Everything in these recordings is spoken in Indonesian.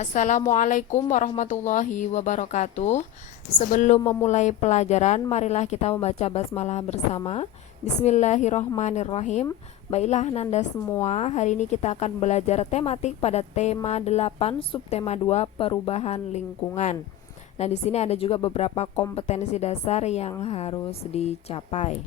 Assalamualaikum warahmatullahi wabarakatuh. Sebelum memulai pelajaran, marilah kita membaca basmalah bersama. Bismillahirrohmanirrohim. Baiklah Nanda semua, hari ini kita akan belajar tematik pada tema 8 subtema 2 perubahan lingkungan. Nah, di sini ada juga beberapa kompetensi dasar yang harus dicapai.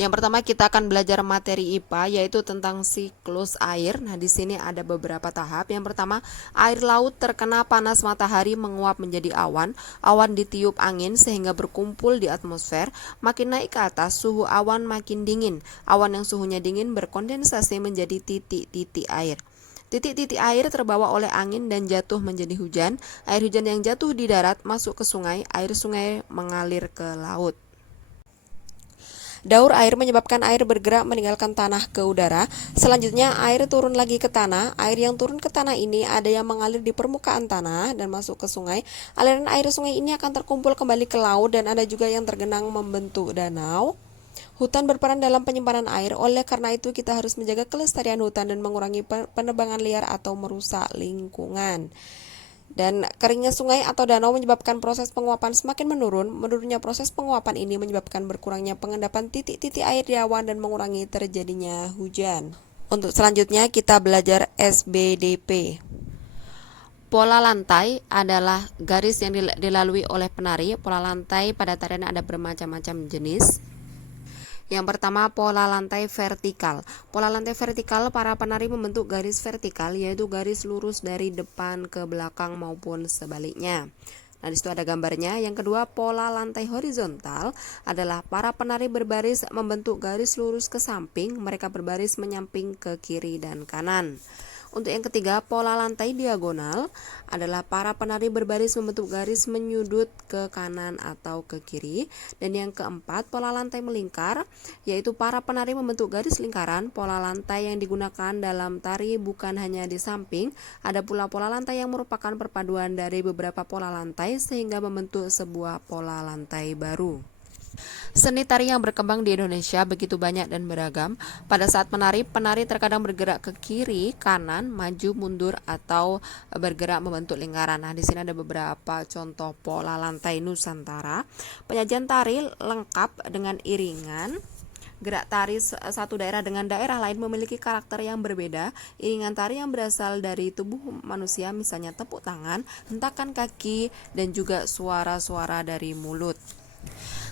Yang pertama kita akan belajar materi IPA yaitu tentang siklus air. Nah, di sini ada beberapa tahap. Yang pertama, air laut terkena panas matahari menguap menjadi awan. Awan ditiup angin sehingga berkumpul di atmosfer. Makin naik ke atas, suhu awan makin dingin. Awan yang suhunya dingin berkondensasi menjadi titik-titik air. Titik-titik air terbawa oleh angin dan jatuh menjadi hujan. Air hujan yang jatuh di darat masuk ke sungai. Air sungai mengalir ke laut. Daur air menyebabkan air bergerak meninggalkan tanah ke udara. Selanjutnya air turun lagi ke tanah. Air yang turun ke tanah ini ada yang mengalir di permukaan tanah dan masuk ke sungai. Aliran air sungai ini akan terkumpul kembali ke laut dan ada juga yang tergenang membentuk danau. Hutan berperan dalam penyimpanan air, oleh karena itu kita harus menjaga kelestarian hutan dan mengurangi penebangan liar atau merusak lingkungan. Dan keringnya sungai atau danau menyebabkan proses penguapan semakin menurun. Menurunnya proses penguapan ini menyebabkan berkurangnya pengendapan titik-titik air di awan dan mengurangi terjadinya hujan. Untuk selanjutnya kita belajar SBDP. Pola lantai adalah garis yang dilalui oleh penari. Pola lantai pada tarian ada bermacam-macam jenis. Yang pertama, pola lantai vertikal. Pola lantai vertikal, para penari membentuk garis vertikal, yaitu garis lurus dari depan ke belakang maupun sebaliknya. Nah, disitu ada gambarnya. Yang kedua, pola lantai horizontal adalah para penari berbaris membentuk garis lurus ke samping. Mereka berbaris menyamping ke kiri dan kanan. Untuk yang ketiga, pola lantai diagonal adalah para penari berbaris membentuk garis menyudut ke kanan atau ke kiri. Dan yang keempat, pola lantai melingkar, yaitu para penari membentuk garis lingkaran. Pola lantai yang digunakan dalam tari bukan hanya di samping, ada pula pola lantai yang merupakan perpaduan dari beberapa pola lantai sehingga membentuk sebuah pola lantai baru. Seni tari yang berkembang di Indonesia begitu banyak dan beragam. Pada saat menari, penari terkadang bergerak ke kiri, kanan, maju, mundur, atau bergerak membentuk lingkaran. Nah, di sini ada beberapa contoh pola lantai Nusantara. Penyajian tari lengkap dengan iringan. Gerak tari satu daerah dengan daerah lain memiliki karakter yang berbeda. Iringan tari yang berasal dari tubuh manusia, misalnya tepuk tangan, hentakan kaki, dan juga suara-suara dari mulut.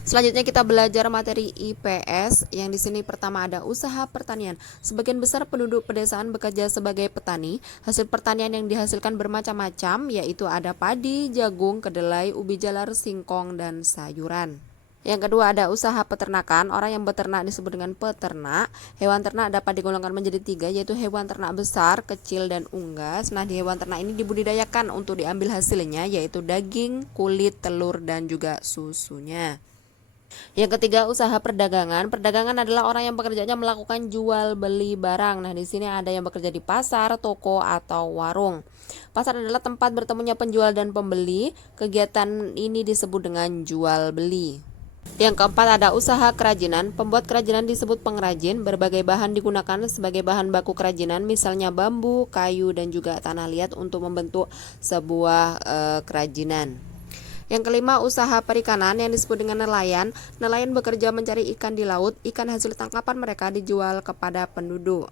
Selanjutnya kita belajar materi IPS yang di sini pertama ada usaha pertanian. Sebagian besar penduduk pedesaan bekerja sebagai petani. Hasil pertanian yang dihasilkan bermacam-macam, yaitu ada padi, jagung, kedelai, ubi jalar, singkong, dan sayuran. Yang kedua ada usaha peternakan. Orang yang beternak disebut dengan peternak. Hewan ternak dapat digolongkan menjadi 3, yaitu hewan ternak besar, kecil, dan unggas. Nah, di hewan ternak ini dibudidayakan untuk diambil hasilnya, yaitu daging, kulit, telur, dan juga susunya. Yang ketiga, usaha perdagangan. Perdagangan adalah orang yang pekerjaannya melakukan jual beli barang. Nah, di sini ada yang bekerja di pasar, toko, atau warung. Pasar adalah tempat bertemunya penjual dan pembeli. Kegiatan ini disebut dengan jual beli. Yang keempat ada usaha kerajinan. Pembuat kerajinan disebut pengrajin. Berbagai bahan digunakan sebagai bahan baku kerajinan, misalnya bambu, kayu, dan juga tanah liat untuk membentuk sebuah kerajinan. Yang kelima, usaha perikanan yang disebut dengan nelayan. Nelayan bekerja mencari ikan di laut. Ikan hasil tangkapan mereka dijual kepada penduduk.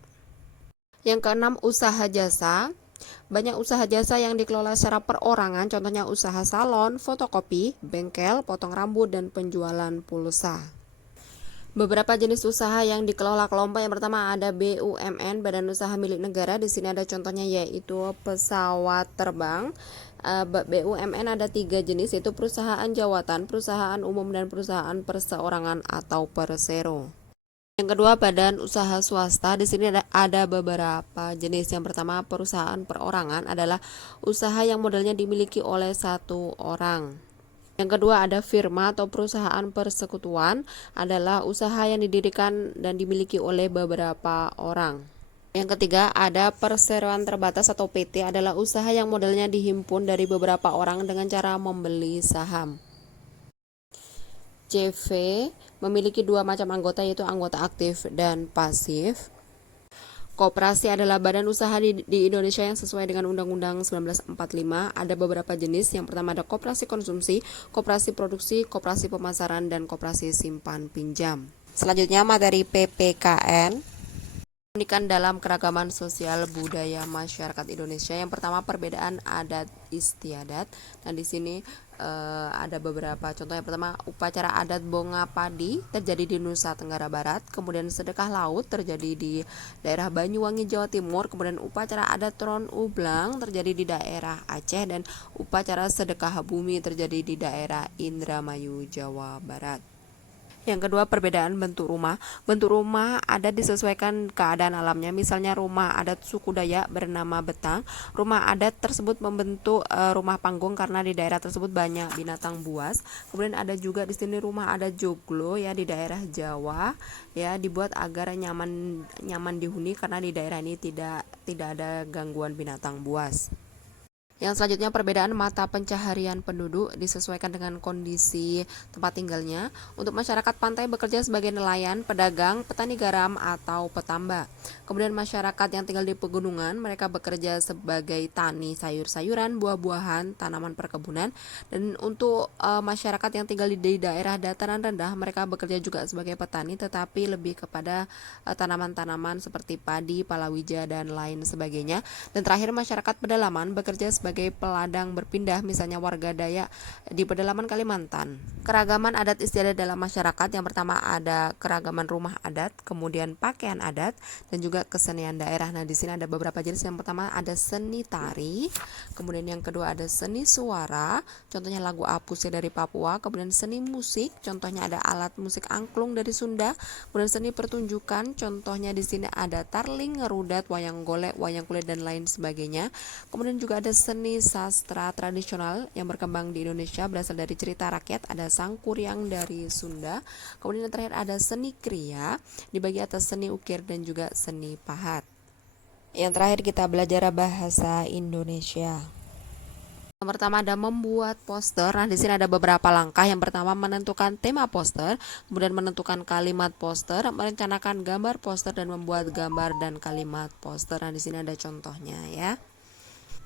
Yang keenam, usaha jasa. Banyak usaha jasa yang dikelola secara perorangan, contohnya usaha salon, fotokopi, bengkel, potong rambut, dan penjualan pulsa. Beberapa jenis usaha yang dikelola kelompok. Yang pertama ada BUMN, Badan Usaha Milik Negara. Di sini ada contohnya yaitu pesawat terbang. BUMN ada 3 jenis, yaitu perusahaan jawatan, perusahaan umum, dan perusahaan perseorangan atau persero. Yang kedua, badan usaha swasta. Di sini ada beberapa jenis. Yang pertama, perusahaan perorangan adalah usaha yang modalnya dimiliki oleh satu orang. Yang kedua ada firma atau perusahaan persekutuan, adalah usaha yang didirikan dan dimiliki oleh beberapa orang. Yang ketiga ada perseroan terbatas atau PT, adalah usaha yang modalnya dihimpun dari beberapa orang dengan cara membeli saham. CV memiliki 2 macam anggota, yaitu anggota aktif dan pasif. Koperasi adalah badan usaha di Indonesia yang sesuai dengan Undang-Undang 1945. Ada beberapa jenis. Yang pertama ada koperasi konsumsi, koperasi produksi, koperasi pemasaran, dan koperasi simpan pinjam. Selanjutnya materi PPKN. Pendidikan dalam keragaman sosial budaya masyarakat Indonesia. Yang pertama perbedaan adat istiadat. Nah di sini ada beberapa contoh. Yang pertama upacara adat Bonga Padi terjadi di Nusa Tenggara Barat. Kemudian sedekah laut terjadi di daerah Banyuwangi Jawa Timur. Kemudian upacara adat Tron Ublang terjadi di daerah Aceh. Dan upacara sedekah bumi terjadi di daerah Indramayu Jawa Barat. Yang kedua, perbedaan bentuk rumah. Bentuk rumah adat disesuaikan keadaan alamnya. Misalnya rumah adat suku Dayak bernama Betang. Rumah adat tersebut membentuk rumah panggung karena di daerah tersebut banyak binatang buas. Kemudian ada juga di sini rumah adat Joglo ya di daerah Jawa ya, dibuat agar nyaman dihuni karena di daerah ini tidak ada gangguan binatang buas. Yang selanjutnya perbedaan mata pencaharian penduduk disesuaikan dengan kondisi tempat tinggalnya. Untuk masyarakat pantai bekerja sebagai nelayan, pedagang, petani garam, atau petambak. Kemudian masyarakat yang tinggal di pegunungan, mereka bekerja sebagai tani sayur-sayuran, buah-buahan, tanaman perkebunan. Dan untuk masyarakat yang tinggal di daerah dataran rendah, mereka bekerja juga sebagai petani tetapi lebih kepada tanaman-tanaman seperti padi, palawija, dan lain sebagainya. Dan terakhir masyarakat pedalaman bekerja sebagai peladang berpindah, misalnya warga Dayak di pedalaman Kalimantan. Keragaman adat istiadat dalam masyarakat. Yang pertama ada keragaman rumah adat, kemudian pakaian adat, dan juga kesenian daerah. Nah di sini ada beberapa jenis. Yang pertama ada seni tari, kemudian yang kedua ada seni suara, contohnya lagu apusnya dari Papua. Kemudian seni musik, contohnya ada alat musik angklung dari Sunda. Kemudian seni pertunjukan, contohnya di sini ada tarling, ngerudat, wayang golek, wayang kulit, dan lain sebagainya. Kemudian juga ada seni sastra tradisional yang berkembang di Indonesia berasal dari cerita rakyat, ada sangkuriang dari Sunda. Kemudian yang terakhir ada seni kriya, dibagi atas seni ukir dan juga seni pahat. Yang terakhir kita belajar bahasa Indonesia. Yang pertama ada membuat poster. Nah, di sini ada beberapa langkah. Yang pertama menentukan tema poster, kemudian menentukan kalimat poster, merencanakan gambar poster, dan membuat gambar dan kalimat poster. Nah, di sini ada contohnya ya.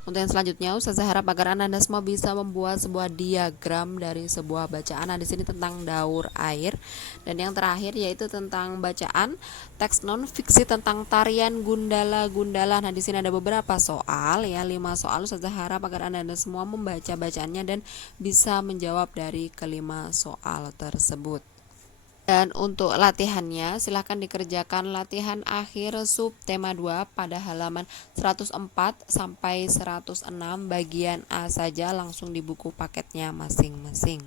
Untuk yang selanjutnya, Ustazah harap agar Anda semua bisa membuat sebuah diagram dari sebuah bacaan. Nah, di sini tentang daur air. Dan yang terakhir yaitu tentang bacaan teks non fiksi tentang tarian gundala-gundala. Nah, di sini ada beberapa soal ya, 5 soal. Ustazah harap agar Anda semua membaca bacaannya dan bisa menjawab dari kelima soal tersebut. Dan untuk latihannya, silahkan dikerjakan latihan akhir sub tema 2 pada halaman 104 sampai 106 bagian A saja, langsung di buku paketnya masing-masing.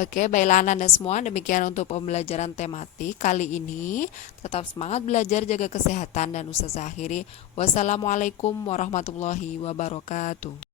Oke, baiklah Anda semua, demikian untuk pembelajaran tematik kali ini. Tetap semangat belajar, jaga kesehatan, dan Ustazah akhiri. Wassalamualaikum warahmatullahi wabarakatuh.